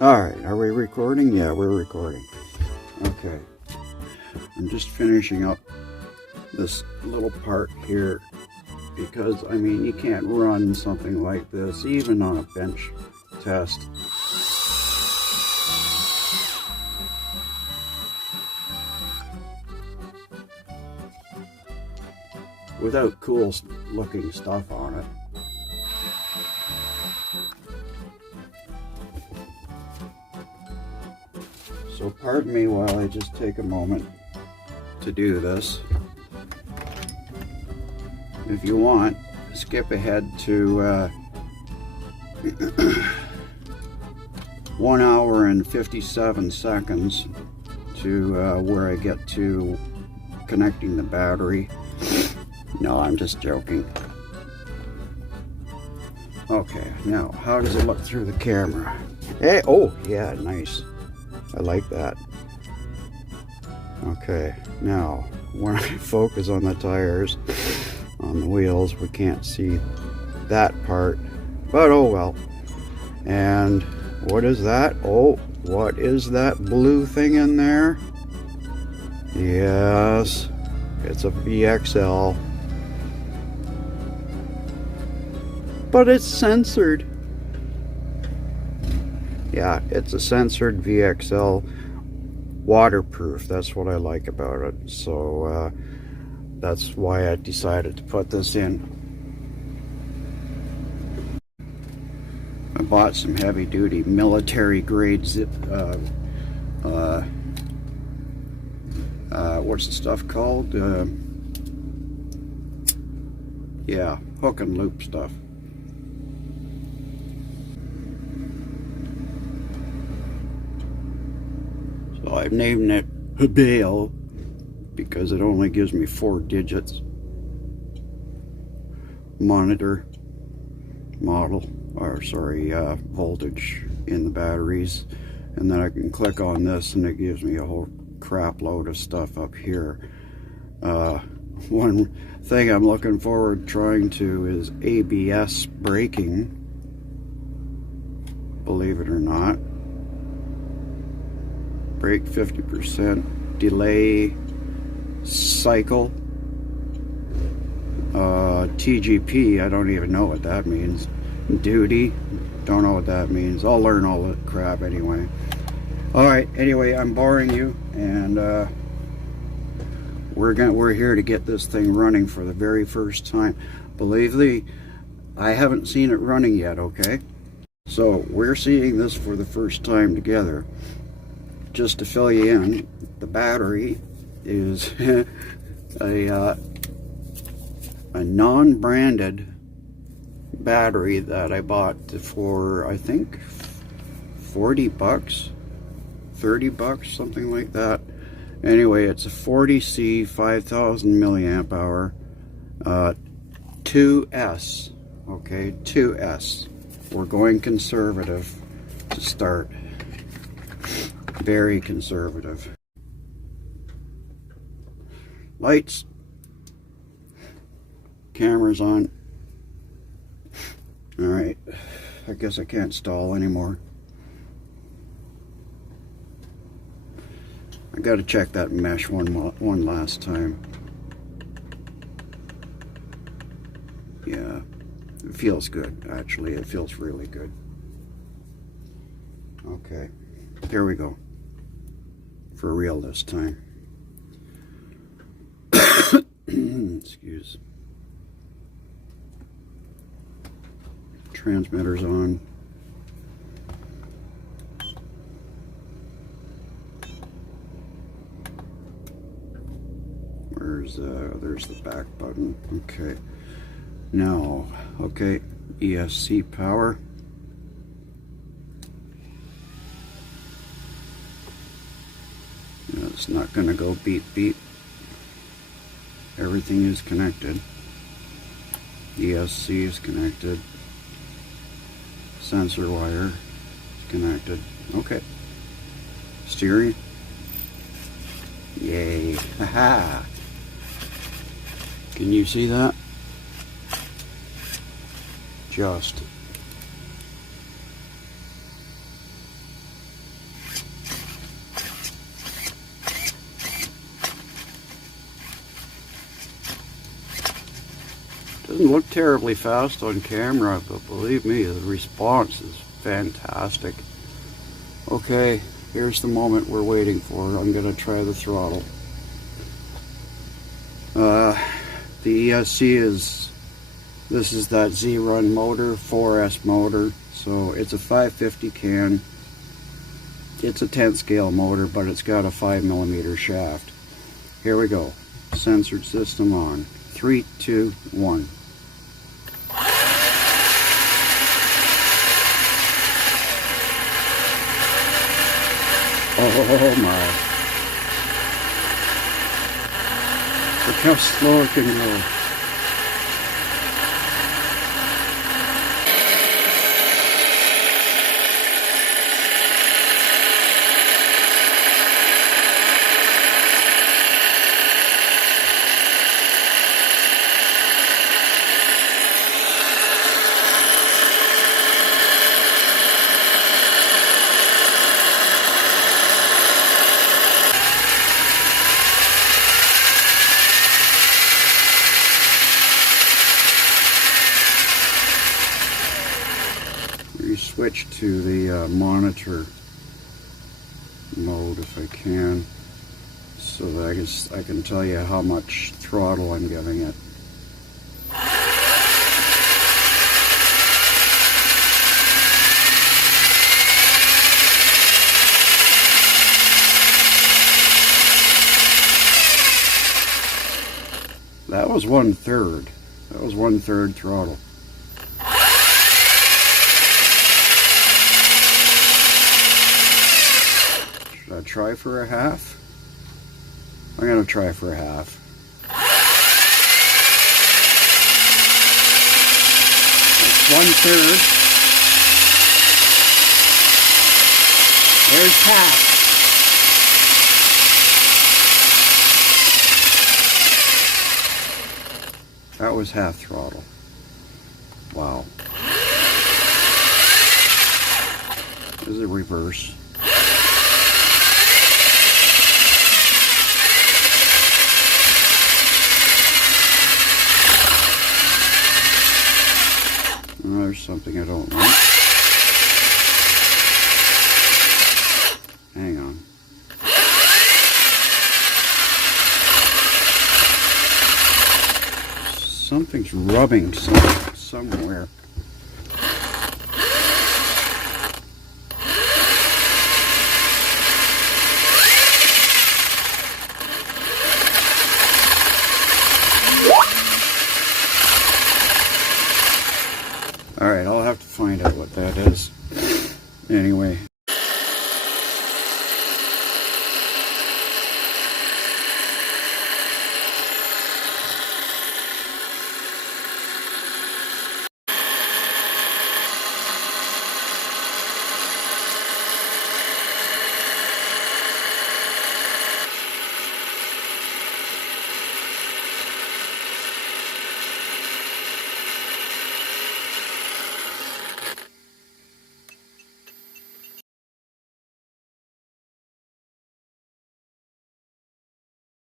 Alright, are we recording? Yeah, we're recording. Okay. I'm just finishing up this little part here because, I mean, you can't run something like this even on a bench test. Without cool looking stuff on it. So pardon me while I just take a moment to do this. If you want, skip ahead to 1 hour and 57 seconds to where I get to connecting the battery. No, I'm just joking. Okay, now how does it look through the camera? Hey, oh yeah, nice. I like that. Okay, now when I focus on the tires, on the wheels, we can't see that part, but oh well. And what is that? Oh, what is that blue thing in there? Yes, it's a VXL. But it's censored. Yeah, it's a censored VXL, waterproof. That's what I like about it. So that's why I decided to put this in. I bought some heavy duty military grade zip, what's the stuff called? Yeah, hook and loop stuff. So I've named it Hobao because it only gives me 4 digits. Monitor, model, or sorry, voltage in the batteries. And then I can click on this and it gives me a whole crap load of stuff up here. One thing I'm looking forward trying to is ABS braking, believe it or not. Brake 50%, delay cycle, TGP, I don't even know what that means. Duty, don't know what that means. I'll learn all that crap anyway. Alright, anyway, I'm boring you, and we're here to get this thing running for the very first time. Believe me, I haven't seen it running yet, okay? So we're seeing this for the first time together. Just to fill you in, the battery is a non-branded battery that I bought for, I think, 40 bucks, 30 bucks, something like that. Anyway, it's a 40C 5000 milliamp hour 2S. Okay, 2S. We're going conservative to start. Very conservative. Lights. Camera's on. Alright. I guess I can't stall anymore. I gotta check that mesh one last time. Yeah. It feels good, actually. It feels really good. Okay. Here we go. For real this time. Excuse. Transmitter's on. There's the back button. Okay. Now, okay, ESC power. It's not going to go beep beep. Everything is connected. ESC is connected. Sensor wire is connected. Okay. Steering. Yay. Haha. Can you see that? Just. Doesn't look terribly fast on camera, but believe me, the response is fantastic. Okay, here's the moment we're waiting for. I'm going to try the throttle. The ESC this is that Xerun motor, 4S motor, so it's a 550 can. It's a 10 scale motor, but it's got a 5mm shaft. Here we go. Censored system on. 3, 2, 1. Oh my. Look how slow it can go. Switch to the monitor mode if I can, so that I can tell you how much throttle I'm giving it. That was 1/3. That was 1/3 throttle. Try for a half? I'm going to try for a half. It's 1/3. There's half. That was half throttle. Wow. This is a reverse. There's something I don't like. Hang on. Something's rubbing somewhere.